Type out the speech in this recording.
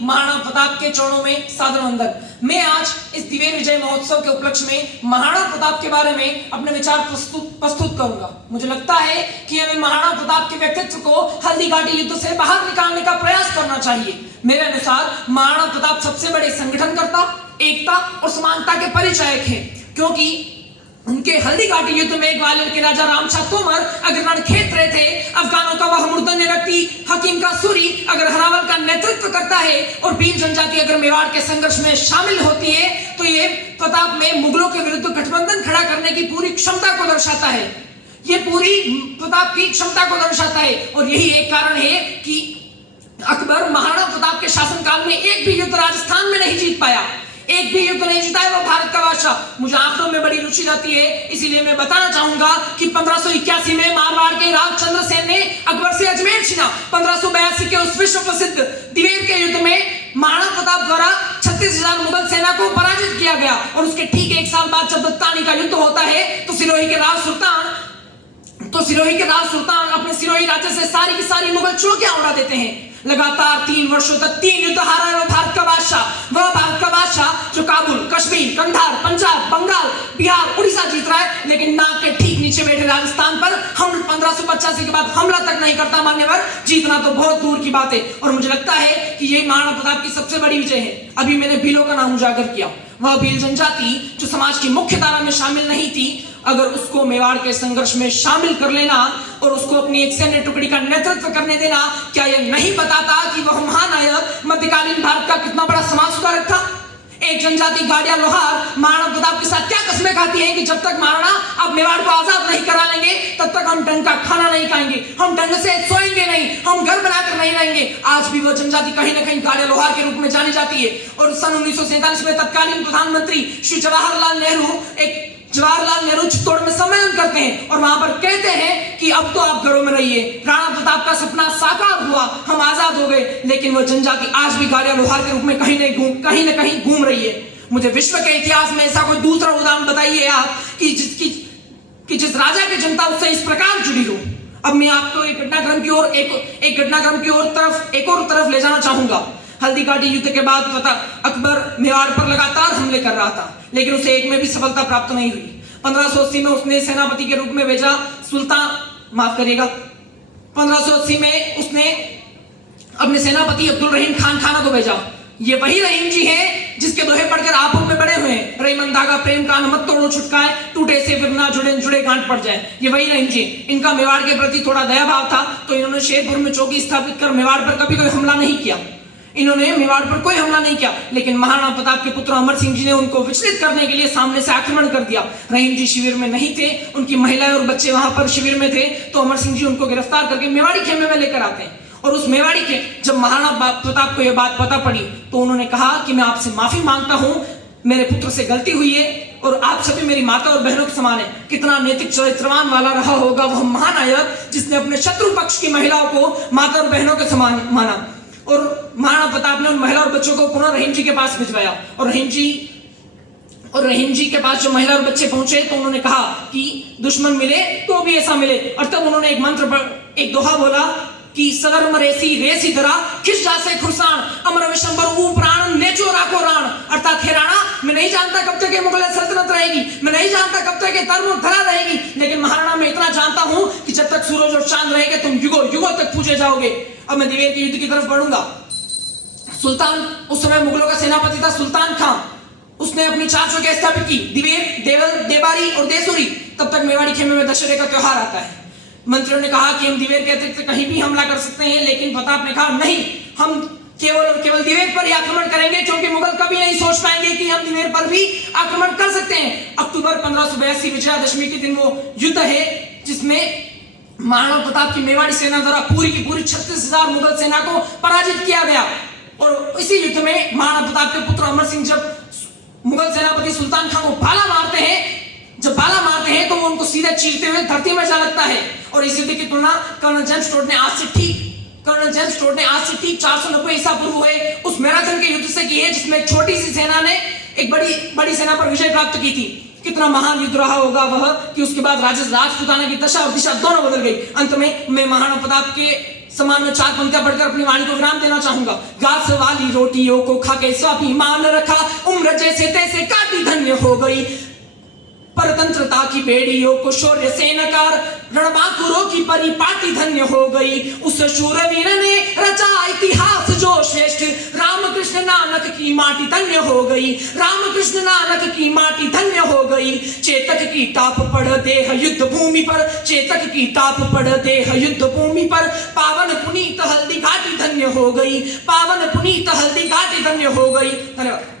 महाराणा प्रताप के चरणों में सादर वंदन। मैं आज इस दिव्य विजय महोत्सव के उपलक्ष्य में महाराणा प्रताप के बारे में अपने विचार प्रस्तुत करूंगा। मुझे लगता है कि हमें महाराणा प्रताप के व्यक्तित्व को हल्दीघाटी युद्ध से बाहर निकालने का प्रयास करना चाहिए। मेरे अनुसार महाराणा प्रताप सबसे बड़े संगठनकर्ता, एकता और समानता के परिचायक हैं, क्योंकि उनके हल्दीघाटी युद्ध में ग्वालियर के राजा रामशाह तोमर अगर रणक्षेत्र रहे थे, अफगानों का वह मूर्धन्य व्यक्ति हकीम का सूरी अगर हरावल का नेतृत्व करता है और भील जनजाति अगर मेवाड़ के संघर्ष में शामिल होती है, तो ये प्रताप में मुगलों के विरुद्ध गठबंधन खड़ा करने की पूरी क्षमता को दर्शाता है। ये पूरी प्रताप की क्षमता को दर्शाता है और यही एक कारण है कि अकबर महाराणा प्रताप के शासनकाल में एक भी युद्ध राजस्थान में नहीं जीत पाया, एक भी युद्ध नहीं जीता है वो भारत का बादशाह। मुझे आंकड़ों में बड़ी रुचि रहती है, इसीलिए मैं बताना चाहूंगा कि 1581 में मारवाड़ के राजचंद्र सेन ने अकबर से अजमेर छीना। 1582 के उस विश्व प्रसिद्ध दिवेर के युद्ध में महाराणा प्रताप द्वारा 36,000 मुगल सेना को पराजित किया गया और उसके ठीक एक साल बाद जब दत्तानी का युद्ध होता है तो सिरोही के राज सुल्तान अपने सिरोही राज्य से सारी की सारी मुगल चौकियां उड़ा देते हैं। लगातार 3 वर्षों तक 3 युद्ध हारा है वह भारत का बादशाह जो काबुल, कश्मीर, कंधार, पंजाब, बंगाल, बिहार, उड़ीसा जीत रहा है, लेकिन नाक के ठीक नीचे बैठे राजस्थान पर हम 1585 के बाद हमला तक नहीं करता। मान्यवर, जीतना तो बहुत दूर की बात है और मुझे लगता है कि ये महाराणा प्रताप की सबसे बड़ी विजय है। अभी मैंने भीलों का नाम उजागर किया, वह भील जनजाति जो समाज की मुख्य धारा में शामिल नहीं थी, अगर उसको मेवाड़ के संघर्ष में शामिल कर लेना और उसको अपनी एक सैन्य टुकड़ी का नेतृत्व करने देना, क्या यह नहीं बताता कि वह महानायक मध्यकालीन भारत का कितना बड़ा समाज सुधारक था? एक जनजाति गाड़िया लोहार महाराणा प्रताप के साथ क्या कस्में खाती है कि जब तक महाराणा आप मेवाड़ को आजाद नहीं करा लेंगे तब तक हम ढंग का खाना नहीं खाएंगे, हम ढंग से सोएंगे नहीं, हम घर बनाकर नहीं रहेंगे। आज भी वह जनजाति कहीं ना कहीं गाड़िया लोहार के रूप में जानी जाती है और सन 1947 में तत्कालीन प्रधानमंत्री श्री जवाहरलाल नेहरू चित्तौड़ में सम्मेलन करते हैं और वहां पर कहते हैं कि अब तो आप घरों में रहिए, राणा प्रताप का सपना साकार हुआ, हम आजाद हो गए, लेकिन वह जनजाति आज भी गाड़िया लोहार के रूप में कहीं ना कहीं घूम रही है। मुझे विश्व के इतिहास में ऐसा कोई दूसरा उदाहरण बताइए आप कि जिस राजा की जनता उससे इस प्रकार जुड़ी हो। अब मैं आपको एक घटनाक्रम की ओर तरफ ले जाना चाहूंगा। हल्दीघाटी युद्ध के बाद अकबर मेवाड़ पर लगातार हमले कर रहा था, लेकिन उसे एक में भी सफलता प्राप्त नहीं हुई। 1580 में उसने सेनापति के रूप में भेजा 1580 में उसने अपने सेनापति अब्दुल रहीम खान खाना को भेजा। ये वही रहीम जी हैं जिसके दोहे पढ़कर आप में बड़े हुए हैं, रहीमन धागा प्रेम का मत तोड़ो छुटकाए, टूटे से फिर ना जुड़े गांठ पड़ जाए। ये वही रहीम जी। इनका मेवाड़ के प्रति थोड़ा दया भाव था, तो इन्होंने शेरपुर में चौकी स्थापित कर मेवाड़ पर कभी कोई हमला नहीं किया। लेकिन महाराणा प्रताप के पुत्र अमर सिंह जी ने उनको विचलित करने के लिए सामने से आक्रमण कर दिया। रहीम जी शिविर में नहीं थे, उनकी महिलाएं और बच्चे वहां पर शिविर में थे, तो अमर सिंह जी उनको गिरफ्तार करके मेवाड़ी खेमे में लेकर आते हैं। और उस मेवाड़ी के जब महाराणा प्रताप को यह बात पता पड़ी तो उन्होंने कहा कि मैं आपसे माफी मांगता हूं, मेरे पुत्र से गलती हुई है और आप सभी मेरी माता और बहनों के समान है। कितना नैतिक चरित्रवान वाला रहा होगा वह महानायक जिसने अपने शत्रु पक्ष की महिलाओं को माता और बहनों के समान माना। और महाराणा प्रताप ने उन महिला और बच्चों को पुनः रहीम जी के पास भिजवाया और रहीम जी के पास जो महिला और बच्चे पहुंचे तो उन्होंने कहा कि दुश्मन मिले तो भी ऐसा मिले, और तब उन्होंने एक दोहा बोला कि सदर मरेसी रेसी दरा खिस जासे खुरसान अमर विशंबर ऊ प्राण नेचो राखो राण। अर्थात हे राणा, मैं नहीं जानता कब तक ये मुगल सल्तनत रहेगी, मैं नहीं जानता कब तक ये धरा रहेगी, लेकिन महाराणा मैं इतना जानता हूं कि जब तक सूरज और चांद रहेंगे तुम युगों तक पूजे जाओगे। अब मैं दिवेर के युद्ध की तरफ बढ़ूंगा। सुल्तान, उस समय मुगलों का सेनापति था सुल्तान खान, उसने अपनी 4 चौकियां स्थापित की, दिवेर, देवल, देबारी और देसुरी। तब तक मेवाड़ी खेमे में दशहरे का त्योहार आता है। मंत्रियों ने कहा कि हम दिवेर के अतिरिक्त कहीं भी हमला कर सकते हैं, लेकिन प्रताप ने कहा नहीं, हम केवल दिवेर पर ही आक्रमण करेंगे, क्योंकि मुगल कभी नहीं सोच पाएंगे कि हम दिवेर पर भी आक्रमण कर सकते हैं। अक्टूबर 1582 विजयादशमी के दिन वो युद्ध है जिसमें महाराणा प्रताप की मेवाड़ी सेना द्वारा पूरी की पूरी 36,000 मुगल सेना को पराजित किया गया। और इसी युद्ध में महाराणा प्रताप के पुत्र अमर सिंह जब मुगल सेनापति सुल्तान खान को भाला मारते हैं तो वो उनको सीधे चीरते हुए धरती में जा लगता है। और इस युद्ध की तुलना कर्नल जेम्स टोड ने आज से ठीक 490 ईसा पूर्व हुए उस मैराथन के युद्ध से की है, जिसमें एक छोटी सी सेना ने एक बड़ी सेना पर विजय प्राप्त की थी। कितना महान युद्ध रहा होगा वह कि उसके बाद राजपूताना की दशा और दिशा दोनों बदल गई। अंत में मैं महाराणा प्रताप के समान 4 पंक्तियां पढ़कर अपनी वाणी को विराम देना चाहूंगा। घास वाली रोटियों को खाके स्वाभिमान रखा, उम्र जैसे तैसे काटी धन्य हो गई। परतंत्रता की बेड़ियों को शौर्य से नकार, रणबांकुरों की परिपाटी धन्य हो गई। उस शूरवीर ने रचा इतिहास जो श्रेष्ठ, रामकृष्ण नानक की माटी धन्य हो गई। रामकृष्ण नानक की माटी धन्य हो गई। चेतक की ताप पड़ देह युद्ध भूमि पर, चेतक की ताप पड़ देह युद्ध भूमि पर। पावन पुनीत हल्दी घाटी धन्य हो गई, पावन पुनीत हल्दी घाटी धन्य हो गई। धन्यवाद।